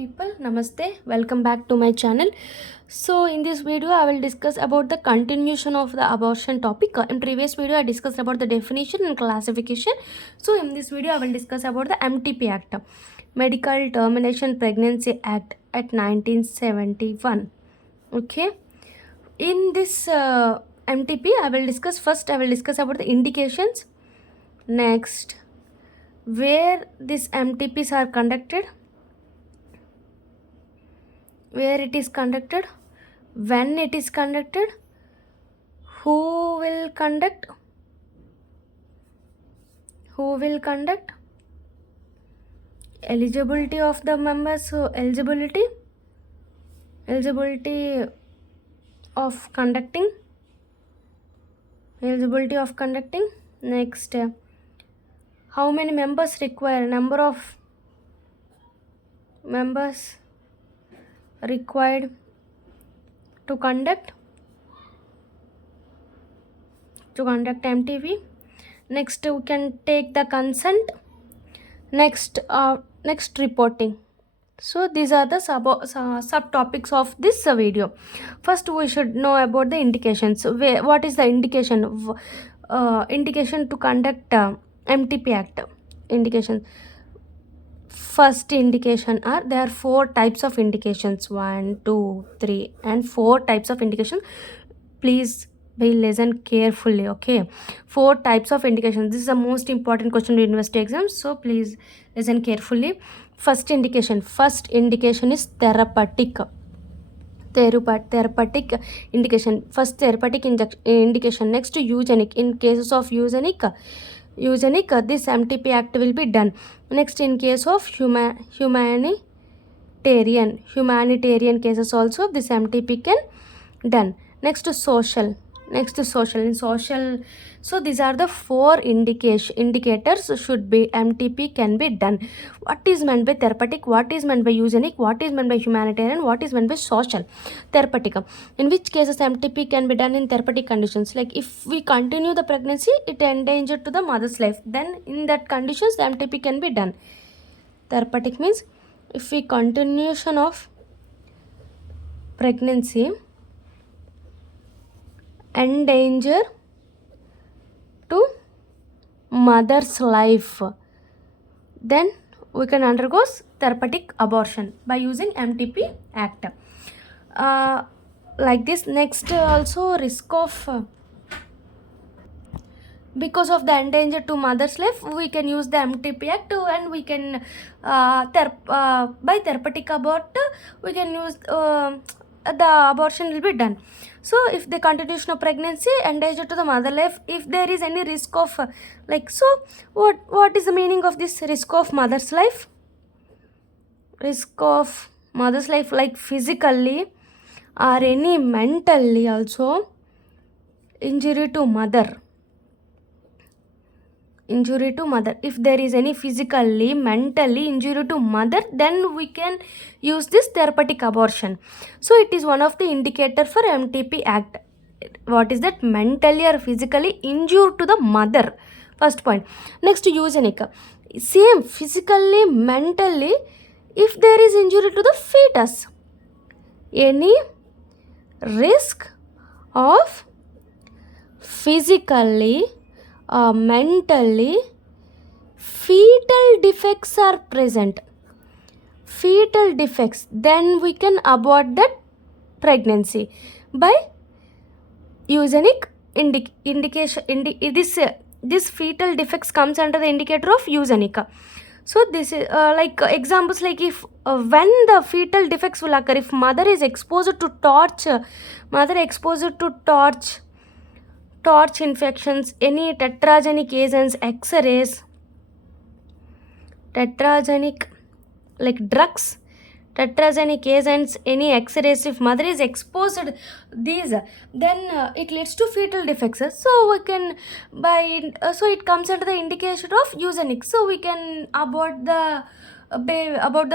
people, namaste, welcome back to my channel. So in this video I will discuss about the continuation of the abortion topic. In previous video I discussed about the definition and classification. So in this video I will discuss about the MTP Act, Medical Termination Pregnancy Act at 1971. Okay, in this MTP I will discuss about the indications. Next, where these MTPs are conducted, where it is conducted, when it is conducted, who will conduct, eligibility of the members, so eligibility of conducting, next, how many members require, number of members required to conduct MTP. Next we can take the consent. Next reporting. So these are the subtopics of this video. First we should know about the indications. What is the indication? Indication to conduct MTP Act. Indication. First indication are, there are 4 types of indications, 1, 2, 3 and 4 types of indication. Please be listen carefully. Okay, 4 types of indications. This is the most important question to university exams, so please listen carefully. First indication is therapeutic indication. First therapeutic indication. Next, eugenic. In cases of eugenic, this MTP Act will be done. Next, in case of humanitarian cases also this MTP can done. Next, social. In social, so these are the 4 indicators should be MTP can be done. What is meant by therapeutic, what is meant by eugenic, what is meant by humanitarian, what is meant by social? Therapeutic, in which cases MTP can be done in therapeutic conditions, like if we continue the pregnancy, it endanger to the mother's life, then in that conditions the MTP can be done. Therapeutic means if we continuation of pregnancy endanger to mother's life, then we can undergo therapeutic abortion by using MTP Act. Like this. Next, also risk of because of the endanger to mother's life, we can use the MTP Act and we can by therapeutic abort we can use the abortion will be done. So if the continuation of pregnancy endanger to the mother life, if there is any risk of so what is the meaning of this risk of mother's life? Risk of mother's life, like physically or any mentally also injury to mother. If there is any physically, mentally injury to mother, then we can use this therapeutic abortion. So it is one of the indicator for MTP Act. What is that? Mentally or physically injured to the mother. First point. Next, eugenic. Same, physically, mentally, if there is injury to the fetus. Any risk of physically mentally fetal defects are present, then we can abort that pregnancy by eugenic indication. This fetal defects comes under the indicator of eugenic. So this is like examples, like if when the fetal defects will occur, if mother is exposed to torch infections, any tetragenic agents, X-rays, like drugs, tetragenic agents, any X-rays, if mother is exposed these, then it leads to fetal defects. So we can so it comes under the indication of eugenic. So we can abort the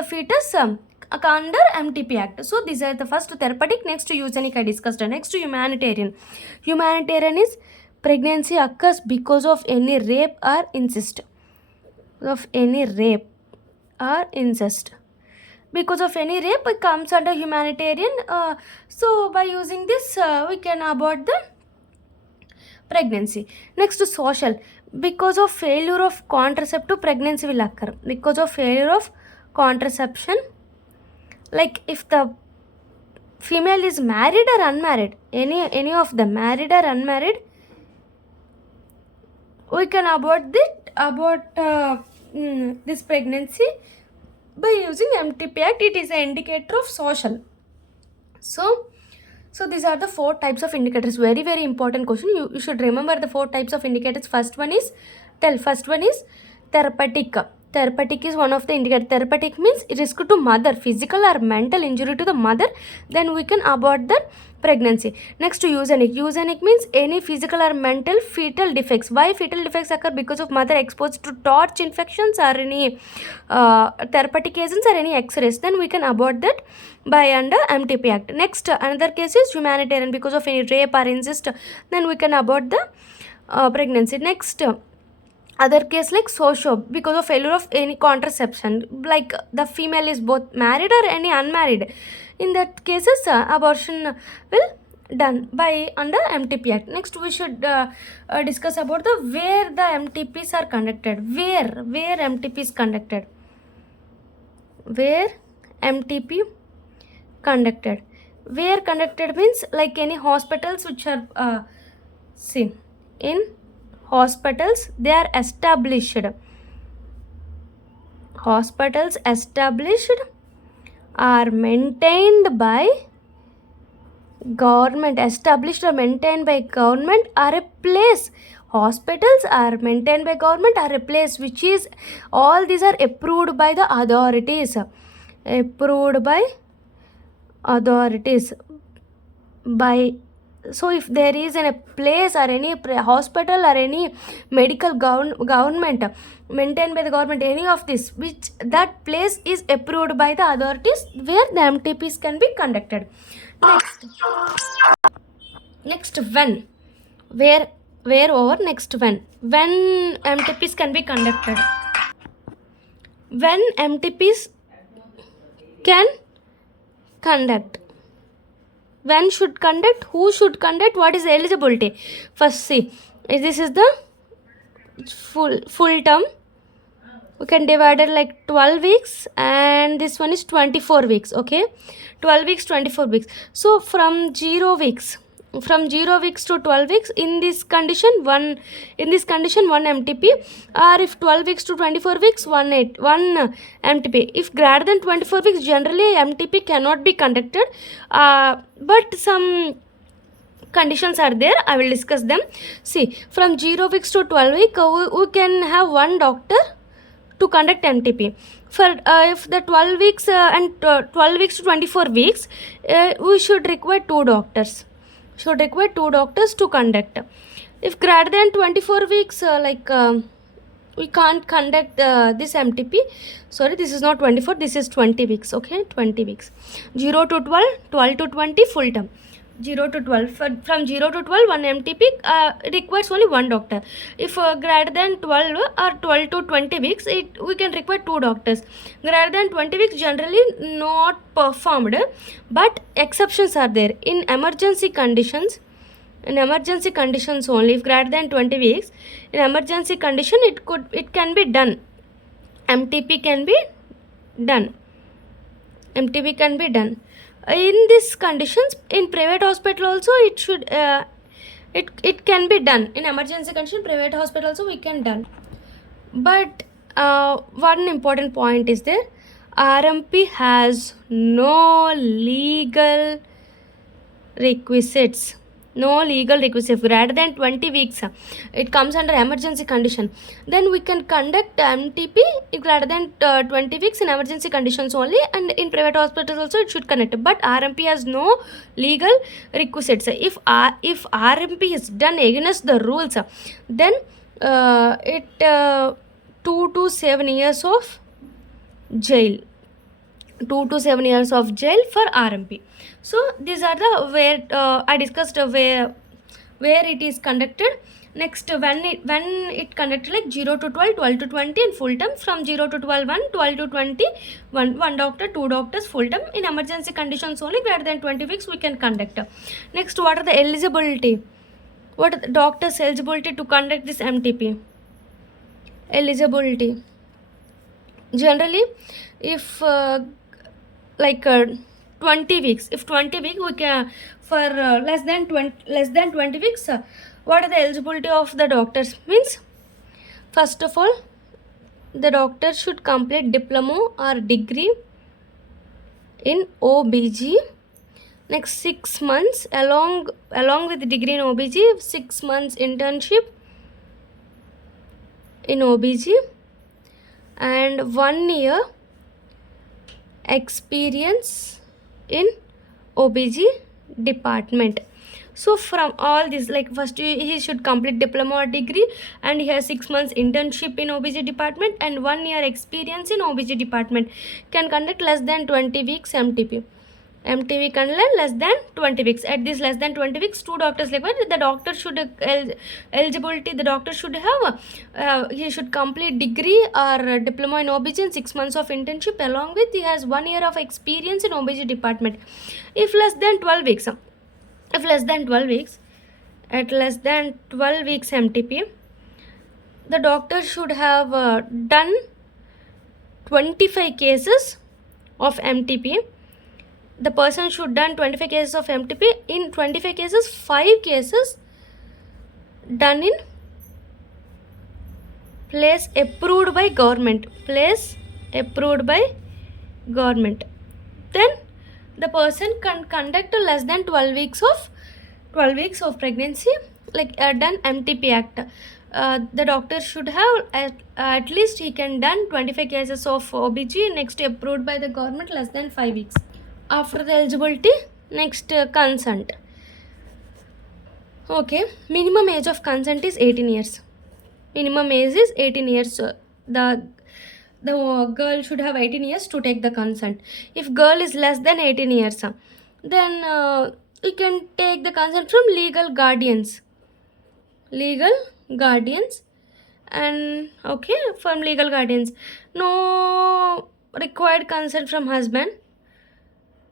fetus under MTP Act. So these are the first therapeutic. Next, eugenic I discussed. Next, humanitarian is pregnancy occurs because of any rape or incest. because of any rape, it comes under humanitarian. So by using this, we can abort the pregnancy. Next, social. Because of failure of contraceptive, pregnancy will occur. Because of failure of contraception, like if the female is married or unmarried, any of them, married or unmarried, we can abort this pregnancy by using MTP Act. It is an indicator of social. So these are the 4 types of indicators. Very, very important question. You should remember the 4 types of indicators. First one is therapeutic. Therapeutic is one of the indicators. Therapeutic means risk to mother, physical or mental injury to the mother. Then we can abort the pregnancy. Next, eugenic. Eugenic means any physical or mental fetal defects. Why fetal defects occur? Because of mother exposed to torch infections or any therapeutic agents or any x-rays. Then we can abort that by under MTP Act. Next, another case is humanitarian, because of any rape or incest. Then we can abort the pregnancy. Next, other case like socio, because of failure of any contraception, like the female is both married or any unmarried. In that cases, abortion will done by under MTP Act. Next, we should discuss about the where the MTPs are conducted. Where MTP is conducted. Where MTP conducted. Where conducted means like any hospitals which are in hospitals, they are established. Hospitals established are maintained by government. Established or maintained by government are a place. Hospitals are maintained by government are a place which is, all these are approved by the authorities. Approved by authorities. So if there is a place or any hospital or any medical government maintained by the government, any of this, which that place is approved by the authorities, where the MTPs can be conducted. Next, when. Where over. Next, when MTPs can be conducted. When MTPs can conduct. When should conduct, who should conduct, what is the eligibility. First, see, this is the full term. We can divide it like 12 weeks and this one is 24 weeks. Okay, 12 weeks, 24 weeks. So from 0 weeks to 12 weeks, in this condition one MTP, or if 12 weeks to 24 weeks, one MTP. If greater than 24 weeks, generally MTP cannot be conducted, but some conditions are there. I will discuss them. See, from 0 weeks to 12 weeks, we can have one doctor to conduct MTP. For if the 12 weeks and 12 weeks to 24 weeks, we should require 2 doctors. To conduct. If greater than 24 weeks, we can't conduct this MTP. Sorry, this is not 24, this is 20 weeks. Okay, 20 weeks. 0 to 12, 12 to 20, full term. 0 to 12. From 0 to 12, one MTP requires only one doctor. If greater than 12 or 12 to 20 weeks, we can require 2 doctors. Greater than 20 weeks, generally not performed, but exceptions are there. In emergency conditions only, if greater than 20 weeks, in emergency condition, it can be done. MTP can be done. In these conditions, in private hospital also, it should it can be done. In emergency condition, private hospital also we can done. But one important point is there. RMP has no legal requisites. If greater than 20 weeks, it comes under emergency condition. Then we can conduct MTP if greater than 20 weeks in emergency conditions only, and in private hospitals also it should conduct. But RMP has no legal requisites. If RMP is done against the rules, then it 2 to 7 years of jail. 2 to 7 years of jail for RMP. So these are the where I discussed where it is conducted. Next, when it conducted like 0 to 12, 12 to 20 in full term. From 0 to 12, 1, 12 to 20, one doctor, two doctors, full term. In emergency conditions only greater than 20 weeks we can conduct. Next, what are the eligibility? What are the doctors' eligibility to conduct this MTP? Eligibility. Generally, if like 20 weeks, if 20 weeks we can, for less than 20 weeks, what are the eligibility of the doctors? Means, first of all, the doctor should complete diploma or degree in OBG. Next, 6 months along with degree in OBG, 6 months internship in OBG, and 1 year experience in OBG department. So from all this, like first he should complete diploma or degree, and he has 6 months internship in OBG department and 1 year experience in OBG department. Can conduct less than 20 weeks MTP. MTV can learn less than 20 weeks. At this less than 20 weeks, two doctors required. The doctor should eligibility. The doctor should have he should complete degree or diploma in OBG and 6 months of internship. Along with he has 1 year of experience in OBG department. If less than 12 weeks, at less than 12 weeks MTP, the doctor should have done 25 cases of MTP. The person should done 25 cases of MTP. In 25 cases, 5 cases done in place approved by government. Place approved by government. Then the person can conduct less than 12 weeks of pregnancy, like done MTP Act. The doctor should have at least he can done 25 cases of OBG, next approved by the government less than 5 weeks. After the eligibility, next consent. Okay, minimum age of consent is 18 years. Minimum age is 18 years. The girl should have 18 years to take the consent. If girl is less than 18 years, then you can take the consent from legal guardians. Legal guardians. And okay, from legal guardians. No required consent from husband.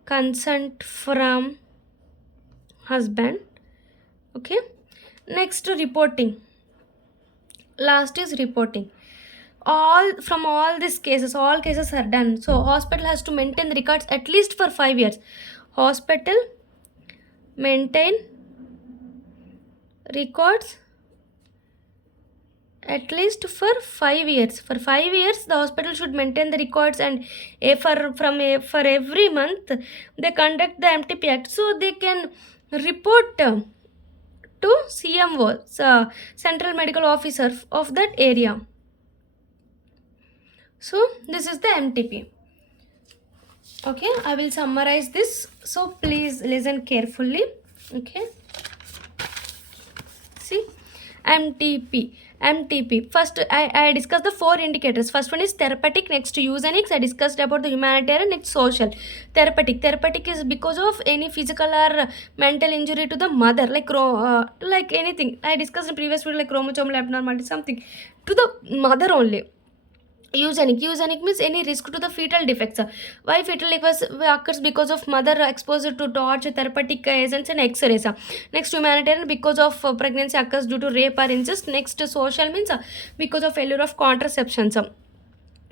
Consent from husband. Okay, next reporting. Last is reporting. All these cases, all cases are done. So hospital has to maintain the records at least for 5 years. Hospital maintain records at least for 5 years. For 5 years, the hospital should maintain the records, and for every month they conduct the MTP Act, so they can report to CMO, Central Medical Officer of that area. So this is the MTP. Okay, I will summarize this. So please listen carefully. Okay. See, MTP. First, I discussed the 4 indicators. First one is therapeutic, next eugenics. I discussed about the humanitarian, next social. Therapeutic is because of any physical or mental injury to the mother, like anything. I discussed in previous video, like chromosomal abnormality, something to the mother only. Eugenic means any risk to the fetal defects. Why fetal defects occurs? Because of mother exposure to torch, therapeutic agents and x-rays. Next, humanitarian, because of pregnancy occurs due to rape or incest. Next, social means because of failure of contraception.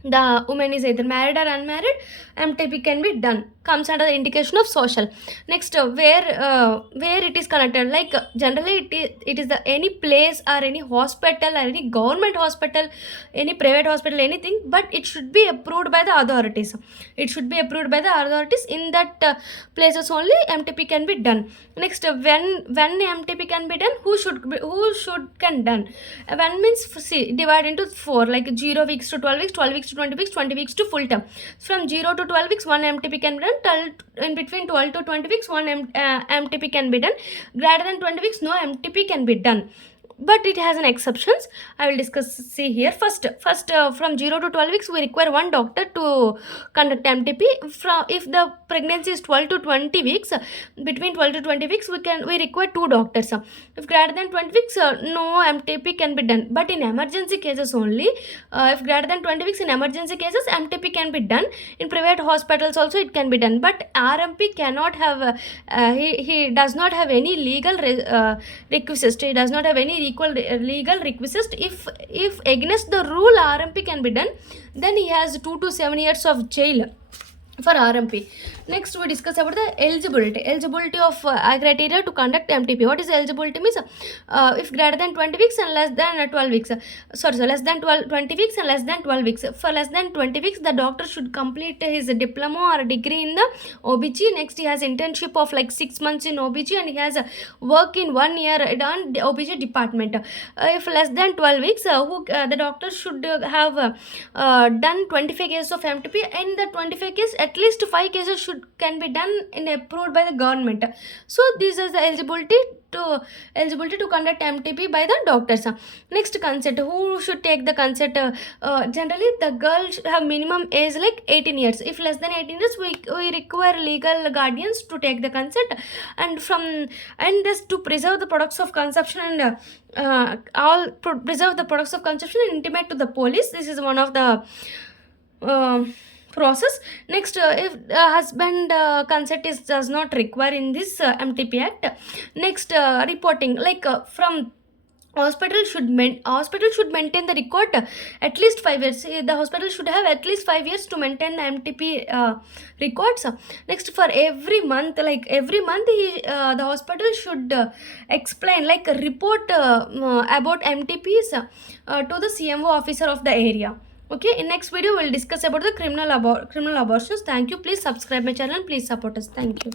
The woman is either married or unmarried, MTP can be done. Comes under the indication of social. Next, where it is connected, like generally it is the any place or any hospital or any government hospital, any private hospital, anything, but it should be approved by the authorities. It should be approved by the authorities. In that places only MTP can be done. Next, when MTP can be done, who should can done. When means, see, divide into 4, like 0 weeks to 12 weeks, 12 weeks to 20 weeks, 20 weeks to full term. From 0 to 12 weeks, 1 MTP can be done. In between 12 to 20 weeks, 1 MTP can be done. Greater than 20 weeks, no MTP can be done. but it has an exceptions. I will discuss, see here. First, from 0 to 12 weeks we require one doctor to conduct MTP. From, if the pregnancy is 12 to 20 weeks, between 12 to 20 weeks we require two doctors. If greater than 20 weeks, no MTP can be done, but in emergency cases only. If greater than 20 weeks, in emergency cases MTP can be done. In private hospitals also it can be done, but RMP cannot have he does not have any legal requisite. He does not have any equal legal requisite. If against the rule RMP can be done, then he has 2 to 7 years of jail for RMP. Next we discuss about the eligibility of criteria to conduct MTP. What is eligibility means? If greater than 20 weeks and less than 12 weeks, less than 20 weeks and less than 12 weeks. For less than 20 weeks, the doctor should complete his diploma or degree in the OBG. Next, he has internship of like 6 months in OBG, and he has work in 1 year on the OBG department. If less than 12 weeks, the doctor should have done 25 cases of MTP. In the 25 cases, at least 5 cases can be done and approved by the government. So this is the eligibility to conduct MTP by the doctors. Next, consent. Who should take the consent? Generally the girl should have minimum age like 18 years. If less than 18 years, we require legal guardians to take the consent, and this to preserve the products of consumption and preserve the products of consumption and intimate to the police. This is one of the process. Next, if husband consent does not require in this MTP Act. Next, reporting, like from hospital should maintain the record at least 5 years. The hospital should have at least 5 years to maintain the MTP records. Next, for every month, the hospital should explain, like report about MTPs to the CMO officer of the area. Okay, in next video we'll discuss about the criminal abortions. Thank you. Please subscribe my channel. Please support us. Thank you.